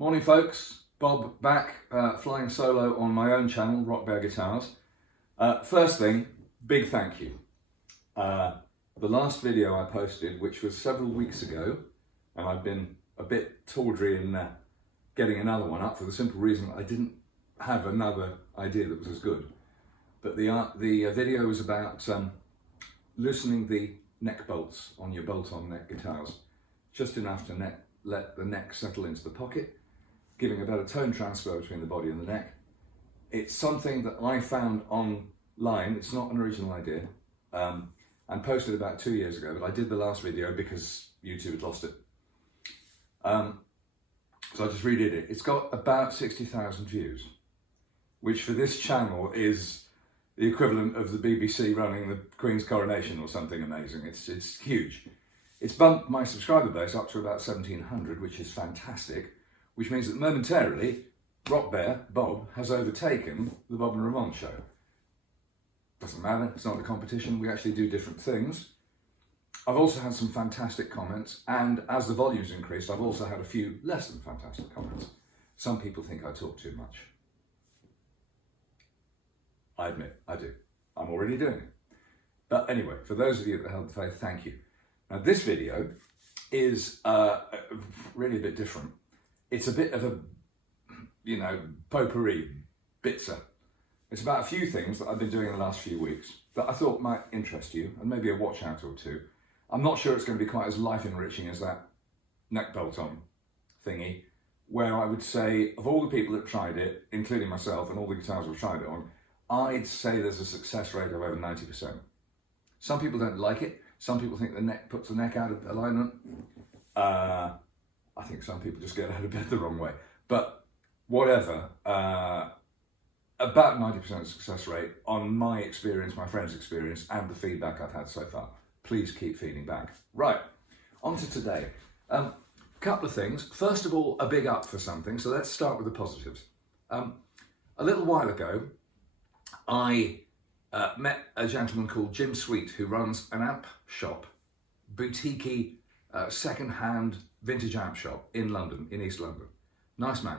Morning folks, Bob back, flying solo on my own channel, Rock Bear Guitars. First thing, big thank you. The last video I posted, which was several weeks ago, and I've been a bit tawdry in getting another one up for the simple reason I didn't have another idea that was as good. But the video was about loosening the neck bolts on your bolt-on neck guitars, just enough to let the neck settle into the pocket, giving a better tone transfer between the body and the neck. It's something that I found online. It's not an original idea, and posted about 2 years ago, but I did the last video because YouTube had lost it. So I just redid it. It's got about 60,000 views, which for this channel is the equivalent of the BBC running the Queen's coronation or something amazing. It's huge. It's bumped my subscriber base up to about 1,700, which is fantastic, which means that momentarily, Rock Bear, Bob, has overtaken the Bob and Ramon show. Doesn't matter, it's not a competition, we actually do different things. I've also had some fantastic comments, and as the volume's increased, I've also had a few less than fantastic comments. Some people think I talk too much. I admit, I do. I'm already doing it. But anyway, for those of you that held the faith, thank you. Now this video is really a bit different. It's a bit of a, potpourri, bitzer. It's about a few things that I've been doing in the last few weeks that I thought might interest you, and maybe a watch out or two. I'm not sure it's going to be quite as life enriching as that neck bolt-on thingy, where I would say, of all the people that tried it, including myself and all the guitars I've tried it on, I'd say there's a success rate of over 90%. Some people don't like it. Some people think the neck puts the neck out of alignment. I think some people just get out of bed the wrong way. But whatever, about 90% success rate on my experience, my friend's experience, and the feedback I've had so far. Please keep feeding back. Right, on to today. Couple of things. First of all, a big up for something. So let's start with the positives. A little while ago, I met a gentleman called Jim Sweet, who runs an amp shop, boutique-y, second-hand vintage amp shop in London, in East London. Nice man.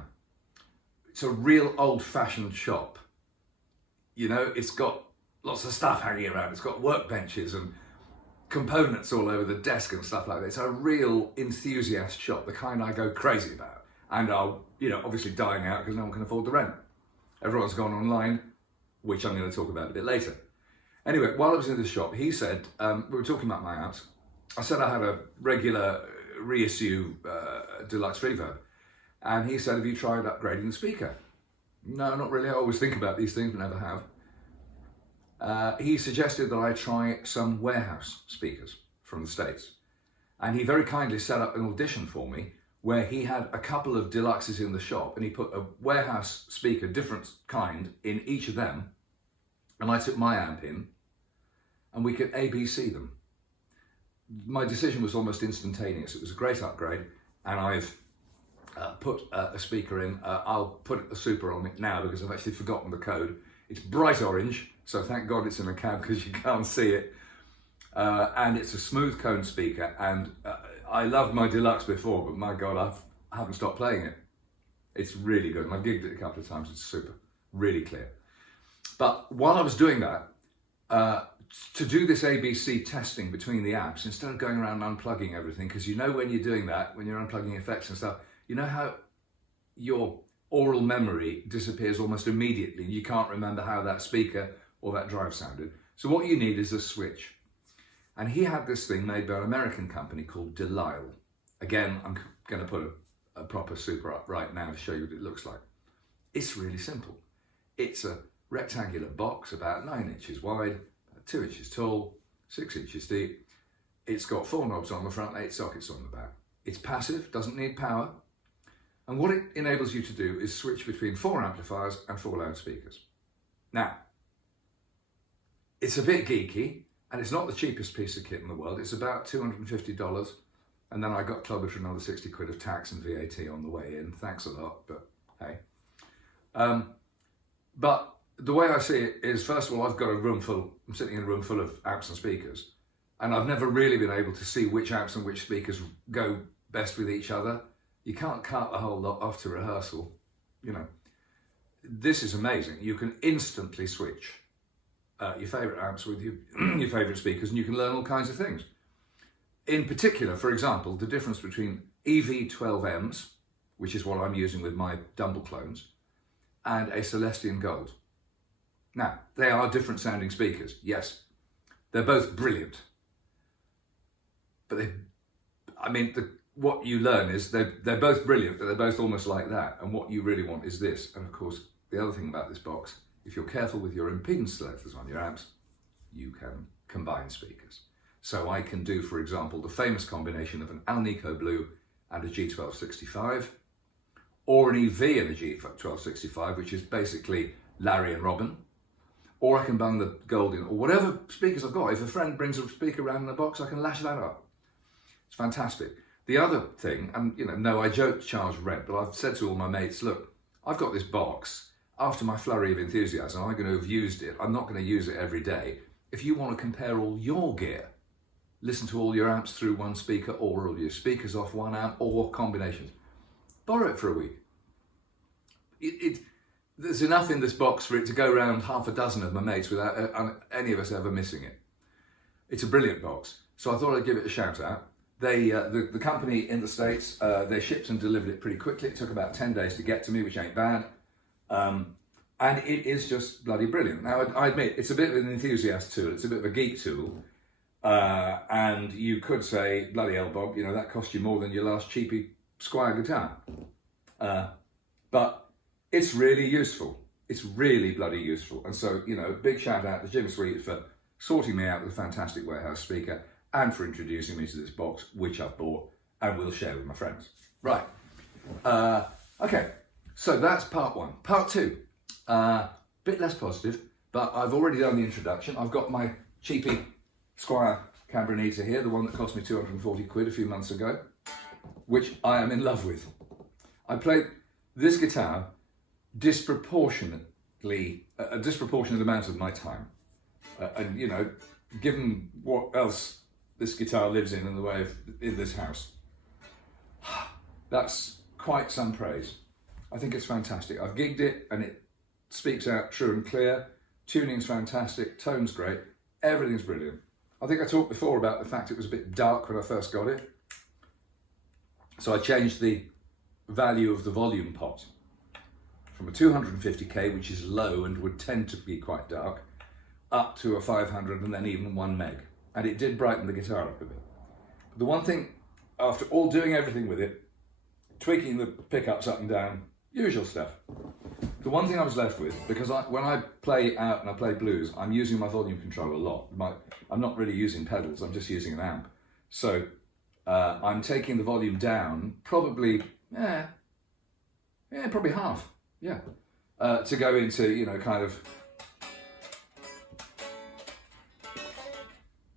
It's a real old-fashioned shop. You know, it's got lots of stuff hanging around. It's got workbenches and components all over the desk and stuff like that. It's a real enthusiast shop, the kind I go crazy about. And are, obviously dying out because no one can afford the rent. Everyone's gone online, which I'm going to talk about a bit later. Anyway, while I was in this shop, he said, we were talking about my amps. I said I had a regular reissue deluxe reverb. And he said, have you tried upgrading the speaker? No, not really. I always think about these things, but never have. He suggested that I try some warehouse speakers from the States. And he very kindly set up an audition for me where he had a couple of deluxes in the shop and he put a warehouse speaker, different kind, in each of them. And I took my amp in and we could ABC them. My decision was almost instantaneous. It was a great upgrade, and I've put a speaker in. I'll put a super on it now because I've actually forgotten the code. It's bright orange, so thank God it's in a cab because you can't see it. And it's a smooth cone speaker, and I loved my deluxe before, but my God, I haven't stopped playing it. It's really good, and I've gigged it a couple of times. It's super, really clear. But while I was doing that, to do this ABC testing between the amps, instead of going around unplugging everything, because when you're doing that, when you're unplugging effects and stuff, you know how your oral memory disappears almost immediately. You can't remember how that speaker or that drive sounded. So what you need is a switch. And he had this thing made by an American company called Delisle. Again, I'm going to put a proper super up right now to show you what it looks like. It's really simple. It's a rectangular box about 9 inches wide, 2 inches tall, 6 inches deep. It's got 4 knobs on the front, 8 sockets on the back. It's passive, doesn't need power. And what it enables you to do is switch between 4 amplifiers and 4 loudspeakers. Now, it's a bit geeky, and it's not the cheapest piece of kit in the world. It's about $250. And then I got clobbered for another 60 quid of tax and VAT on the way in. Thanks a lot, but hey. But the way I see it is, first of all, I'm sitting in a room full of amps and speakers, and I've never really been able to see which amps and which speakers go best with each other. You can't cut a whole lot off to rehearsal, you know. This is amazing. You can instantly switch your favourite amps with your favourite speakers, and you can learn all kinds of things. In particular, for example, the difference between EV12Ms, which is what I'm using with my Dumble clones, and a Celestian Gold. Now, they are different sounding speakers, yes. They're both brilliant. But what you learn is they're both brilliant, but they're both almost like that. And what you really want is this. And of course, the other thing about this box, if you're careful with your impedance selectors on your amps, you can combine speakers. So I can do, for example, the famous combination of an Alnico Blue and a G1265, or an EV and a G1265, which is basically Larry and Robin, or I can bung the Gold in, or whatever speakers I've got. If a friend brings a speaker around in a box, I can lash that up. It's fantastic. The other thing, and no, I don't charge rent, but I've said to all my mates, look, I've got this box. After my flurry of enthusiasm, I'm going to have used it. I'm not going to use it every day. If you want to compare all your gear, listen to all your amps through one speaker, or all your speakers off one amp, or combinations, borrow it for a week. There's enough in this box for it to go around half a dozen of my mates without any of us ever missing it. It's a brilliant box, so I thought I'd give it a shout out. The company in the States, they shipped and delivered it pretty quickly. It took about 10 days to get to me, which ain't bad. And it is just bloody brilliant. Now, I admit, it's a bit of an enthusiast tool. It's a bit of a geek tool. And you could say, bloody hell, Bob, that cost you more than your last cheapy Squier guitar. But it's really useful. It's really bloody useful. And so, big shout out to Jim Sweet for sorting me out with a fantastic warehouse speaker and for introducing me to this box, which I've bought and will share with my friends. Right. Okay. So that's part one. Part two, bit less positive, but I've already done the introduction. I've got my cheapy Squier Cambronita here, the one that cost me 240 quid a few months ago, which I am in love with. I played this guitar a disproportionate amount of my time. And given what else this guitar lives in the way of in this house, that's quite some praise. I think it's fantastic. I've gigged it and it speaks out true and clear. Tuning's fantastic, tone's great, everything's brilliant. I think I talked before about the fact it was a bit dark when I first got it. So I changed the value of the volume pot from a 250k, which is low and would tend to be quite dark, up to a 500 and then even 1 meg. And it did brighten the guitar up a bit. But the one thing, after all doing everything with it, tweaking the pickups up and down, usual stuff, the one thing I was left with, because when I play out and I play blues, I'm using my volume control a lot. I'm not really using pedals, I'm just using an amp. So I'm taking the volume down, probably half, to go into, kind of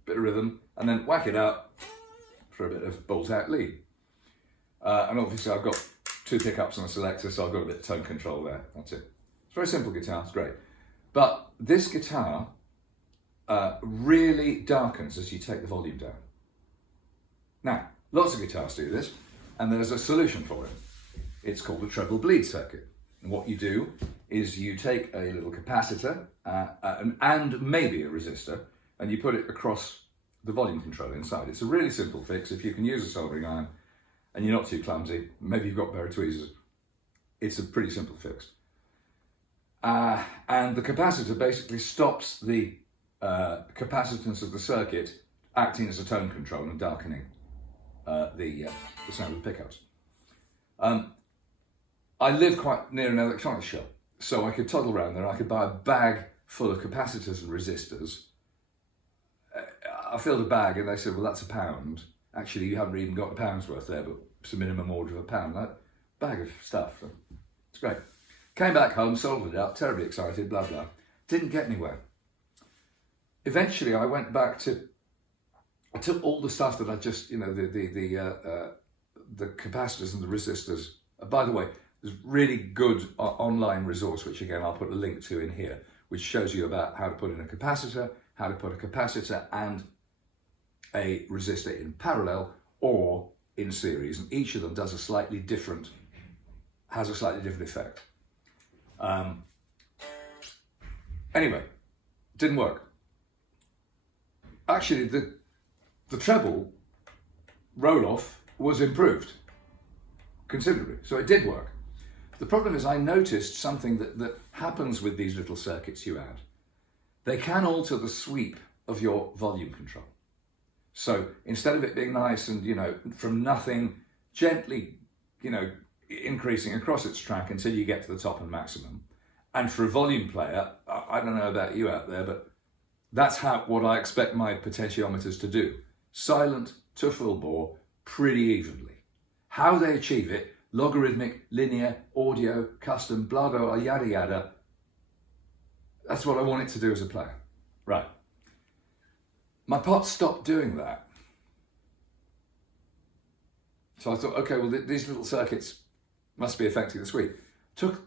bit of rhythm, and then whack it up for a bit of bolt out lead. And obviously I've got 2 pickups on a selector, so I've got a bit of tone control there. That's it. It's a very simple guitar, it's great. But this guitar really darkens as you take the volume down. Now, lots of guitars do this, and there's a solution for it. It's called a treble bleed circuit. And what you do is you take a little capacitor and maybe a resistor, and you put it across the volume control inside. It's a really simple fix. If you can use a soldering iron and you're not too clumsy, maybe you've got a pair of tweezers, it's a pretty simple fix. And the capacitor basically stops the capacitance of the circuit acting as a tone control and darkening the sound of the pickups. I live quite near an electronics shop, so I could toddle around there. I could buy a bag full of capacitors and resistors. I filled a bag and they said, well, that's £1. Actually, you haven't even got a pound's worth there, but it's a minimum order of £1. That bag of stuff. So it's great. Came back home, soldered it up, terribly excited, blah, blah. Didn't get anywhere. Eventually, I went back I took all the stuff that I just, the capacitors and the resistors. By the way, there's really good online resource, which again, I'll put a link to in here, which shows you about how to put in a capacitor, how to put a capacitor and a resistor in parallel, or in series, and each of them has a slightly different effect. Anyway, didn't work. Actually, the treble roll-off was improved considerably, so it did work. The problem is I noticed something that happens with these little circuits you add. They can alter the sweep of your volume control. So instead of it being nice and, from nothing, gently, increasing across its track until you get to the top and maximum. And for a volume player, I don't know about you out there, but that's what I expect my potentiometers to do. Silent to full bore, pretty evenly. How they achieve it, logarithmic, linear, audio, custom, blah, blah, blah, yada, yada. That's what I want it to do as a player. Right. My pot stopped doing that. So I thought, okay, well, these little circuits must be affecting the sweep.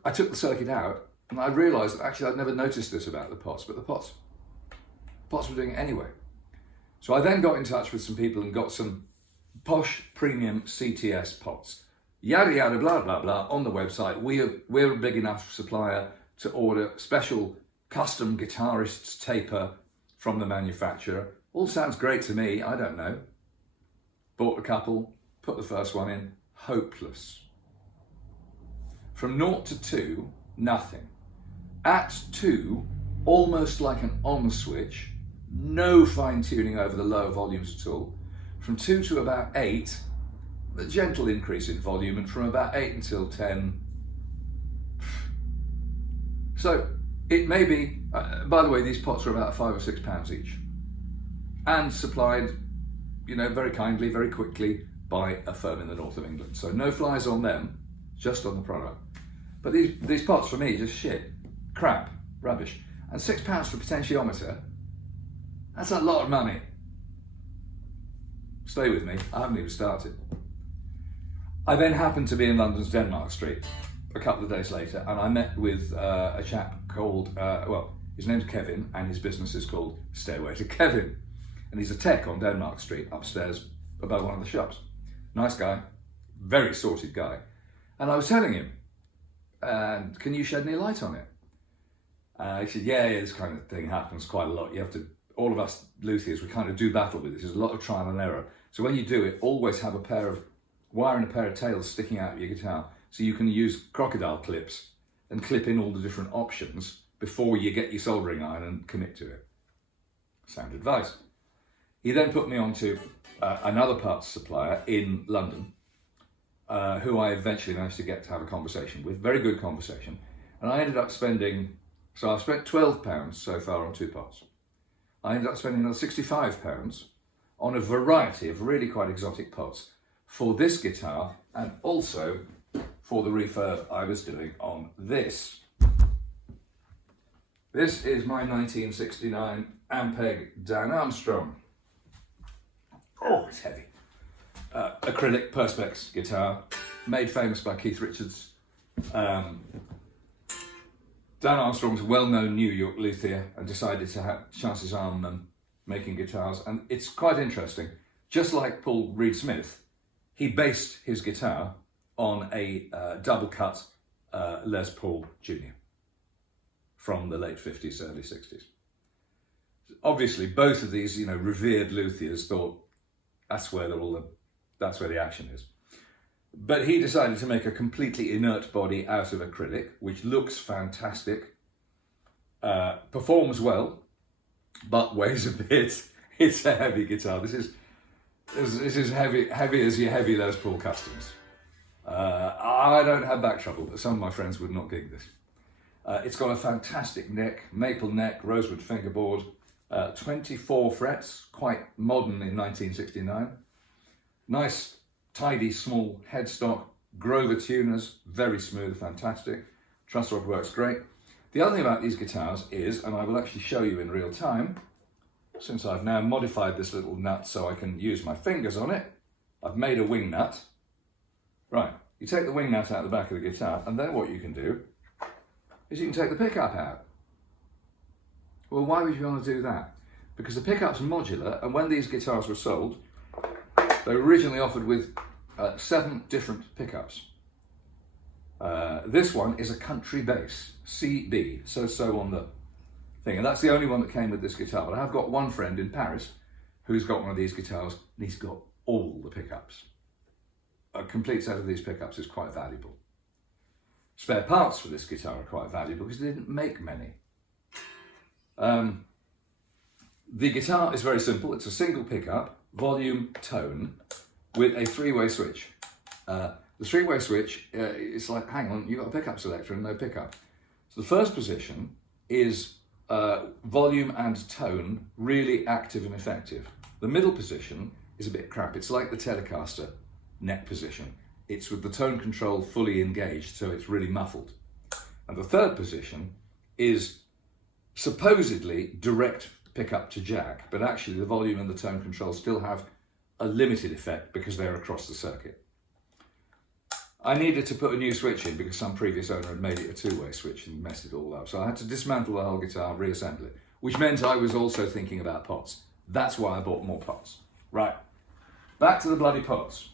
I took the circuit out, and I realised that actually I'd never noticed this about the pots, but the pots were doing it anyway. So I then got in touch with some people and got some posh premium CTS pots. Yada, yada, blah, blah, blah, on the website. We're a big enough supplier to order special custom guitarist's taper from the manufacturer. All sounds great to me, I don't know. Bought a couple, put the first one in, hopeless. From 0 to 2, nothing. At 2, almost like an on switch, no fine tuning over the lower volumes at all. From 2 to about 8, a gentle increase in volume, and from about 8 until 10. So it may be, by the way, these pots are about £5 or £6 each, and supplied, very kindly, very quickly by a firm in the north of England. So no flies on them, just on the product. But these pots for me, just shit, crap, rubbish. And £6 for a potentiometer, that's a lot of money. Stay with me, I haven't even started. I then happened to be in London's Denmark Street a couple of days later, and I met with a chap called, his name's Kevin, and his business is called Stairway to Kevin. And he's a tech on Denmark Street, upstairs above one of the shops. Nice guy, very sorted guy. And I was telling him, can you shed any light on it? He said, yeah, this kind of thing happens quite a lot. You have to, all of us luthiers, we kind of do battle with this. There's a lot of trial and error. So when you do it, always have a pair of wire and a pair of tails sticking out of your guitar, so you can use crocodile clips and clip in all the different options before you get your soldering iron and commit to it. Sound advice. He then put me on to another parts supplier in London, who I eventually managed to get to have a conversation with, very good conversation. And I ended up spending, so I've spent £12 so far on 2 pots. I ended up spending another £65 on a variety of really quite exotic pots for this guitar, and also for the refurb I was doing on this. This is my 1969 Ampeg Dan Armstrong. Oh, it's heavy. Acrylic Perspex guitar, made famous by Keith Richards. Dan Armstrong's a well-known New York luthier and decided to have chances on making guitars, and it's quite interesting. Just like Paul Reed Smith, he based his guitar on a double-cut Les Paul Jr. from the late 50s, early 60s. Obviously, both of these, revered luthiers thought that's where the action is. But he decided to make a completely inert body out of acrylic, which looks fantastic, performs well, but weighs a bit. It's a heavy guitar. This is heavy as your heavy Les Paul Customs. I don't have back trouble, but some of my friends would not gig this. It's got a fantastic neck, maple neck, rosewood fingerboard, 24 frets, quite modern in 1969. Nice, tidy, small headstock, Grover tuners, very smooth, fantastic. Truss rod works great. The other thing about these guitars is, and I will actually show you in real time, since I've now modified this little nut so I can use my fingers on it, I've made a wing nut. Right, you take the wing nut out the back of the guitar, and then what you can do is you can take the pickup out. Well, why would you want to do that? Because the pickup's modular, and when these guitars were sold, they were originally offered with 7 different pickups. This one is a country bass, CB, so on the thing, and that's the only one that came with this guitar. But I have got one friend in Paris who's got one of these guitars, and he's got all the pickups. A complete set of these pickups is quite valuable. Spare parts for this guitar are quite valuable because they didn't make many. The guitar is very simple. It's a single pickup, volume, tone, with a 3-way switch. The 3-way switch, it's like, hang on, you've got a pickup selector and no pickup. So the first position is volume and tone, really active and effective. The middle position is a bit crap. It's like the Telecaster neck position. It's with the tone control fully engaged, so it's really muffled. And the third position is supposedly direct pickup to jack, but actually the volume and the tone control still have a limited effect because they're across the circuit. I needed to put a new switch in because some previous owner had made it a 2-way switch and messed it all up. So I had to dismantle the whole guitar, reassemble it, which meant I was also thinking about pots. That's why I bought more pots. Right, back to the bloody pots.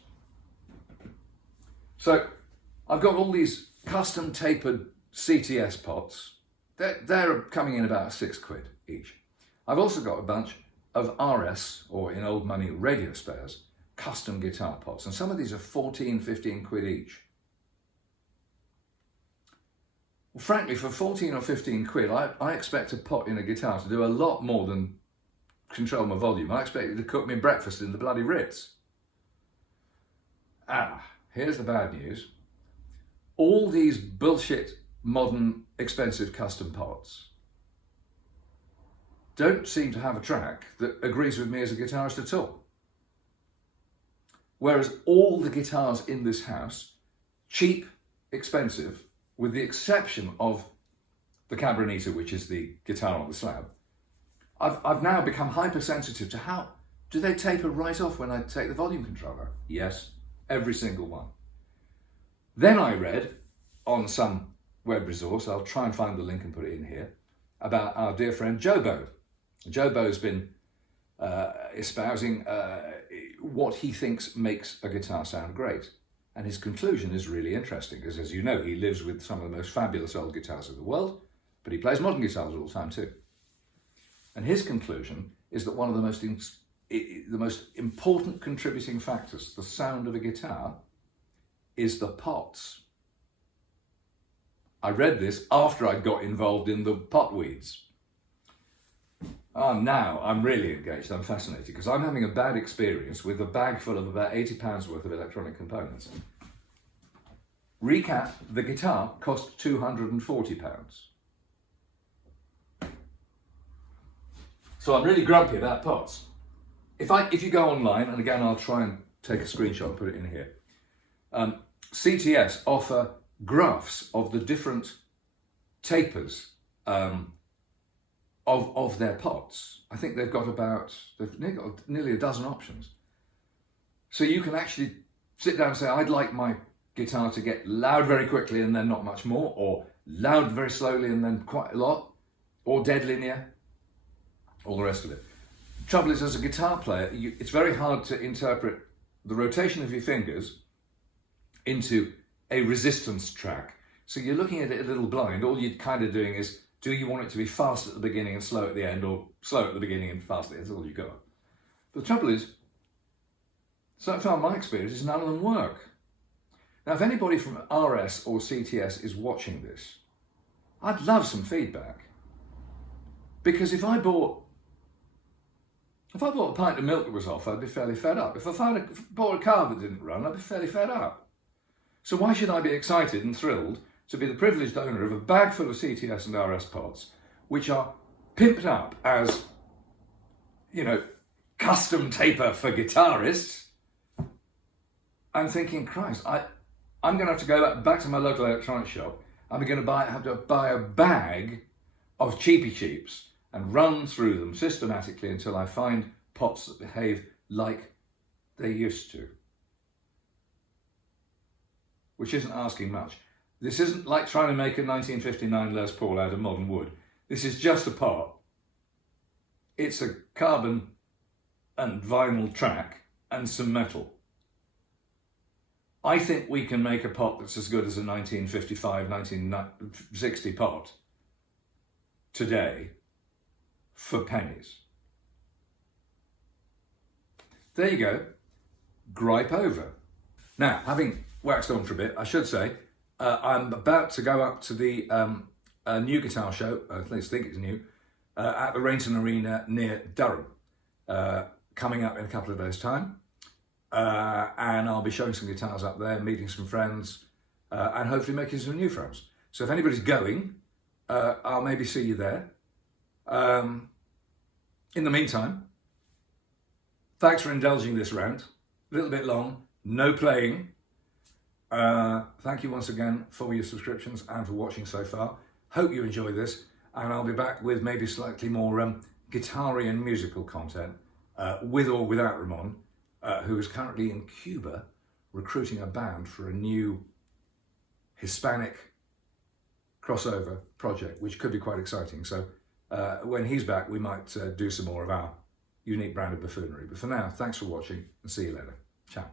So I've got all these custom tapered CTS pots. They're coming in about £6 each. I've also got a bunch of RS, or in old money, radio spares, custom guitar pots. And some of these are 14, 15 quid each. Well, frankly, for 14 or 15 quid, I expect a pot in a guitar to do a lot more than control my volume. I expect it to cook me breakfast in the bloody Ritz. Here's the bad news. All these bullshit, modern, expensive custom pots don't seem to have a track that agrees with me as a guitarist at all. Whereas all the guitars in this house, cheap, expensive, with the exception of the Cabronita, which is the guitar on the slab, I've now become hypersensitive to how, do they taper right off when I take the volume controller? Yes, every single one. Then I read on some web resource, I'll try and find the link and put it in here, about our dear friend Jobo. Jobo's been espousing what he thinks makes a guitar sound great. And his conclusion is really interesting, because as you know, he lives with some of the most fabulous old guitars of the world, but he plays modern guitars all the time too. And his conclusion is that one of the most important contributing factors to the sound of a guitar is the pots. I read this after I got involved in the pot weeds. Now I'm really engaged, I'm fascinated, because I'm having a bad experience with a bag full of about £80 worth of electronic components. Recap, the guitar cost £240. So I'm really grumpy about pots. If you go online, and again I'll try and take a screenshot and put it in here, CTS offer graphs of the different tapers of their pots. I think they've got nearly a dozen options. So you can actually sit down and say, I'd like my guitar to get loud very quickly and then not much more, or loud very slowly and then quite a lot, or dead linear, all the rest of it. The trouble is, as a guitar player, it's very hard to interpret the rotation of your fingers into a resistance track. So you're looking at it a little blind. All you're kind of doing is, do you want it to be fast at the beginning and slow at the end, or slow at the beginning and fast at the end? That's all you got. But the trouble is, so far my experience is none of them work. Now, if anybody from RS or CTS is watching this, I'd love some feedback. Because if I bought a pint of milk that was off, I'd be fairly fed up. If I bought a car that didn't run, I'd be fairly fed up. So why should I be excited and thrilled to be the privileged owner of a bag full of CTS and RS pots, which are pimped up as, custom taper for guitarists? I'm thinking, Christ, I'm going to have to go back to my local electronics shop. I'm going to have to buy a bag of cheapy cheaps and run through them systematically until I find pots that behave like they used to. Which isn't asking much. This isn't like trying to make a 1959 Les Paul out of modern wood. This is just a pot. It's a carbon and vinyl track and some metal. I think we can make a pot that's as good as a 1955, 1960 pot today for pennies. There you go. Gripe over. Now, having waxed on for a bit, I should say, I'm about to go up to the new guitar show, at least I think it's new, at the Rainton Arena near Durham, coming up in a couple of days' time. And I'll be showing some guitars up there, meeting some friends, and hopefully making some new friends. So if anybody's going, I'll maybe see you there. In the meantime, thanks for indulging this rant. A little bit long, no playing. Thank you once again for your subscriptions and for watching so far. Hope you enjoy this, and I'll be back with maybe slightly more guitar-y and musical content, with or without Ramon, who is currently in Cuba recruiting a band for a new Hispanic crossover project, which could be quite exciting. So when he's back, we might do some more of our unique brand of buffoonery. But for now, thanks for watching and see you later. Ciao.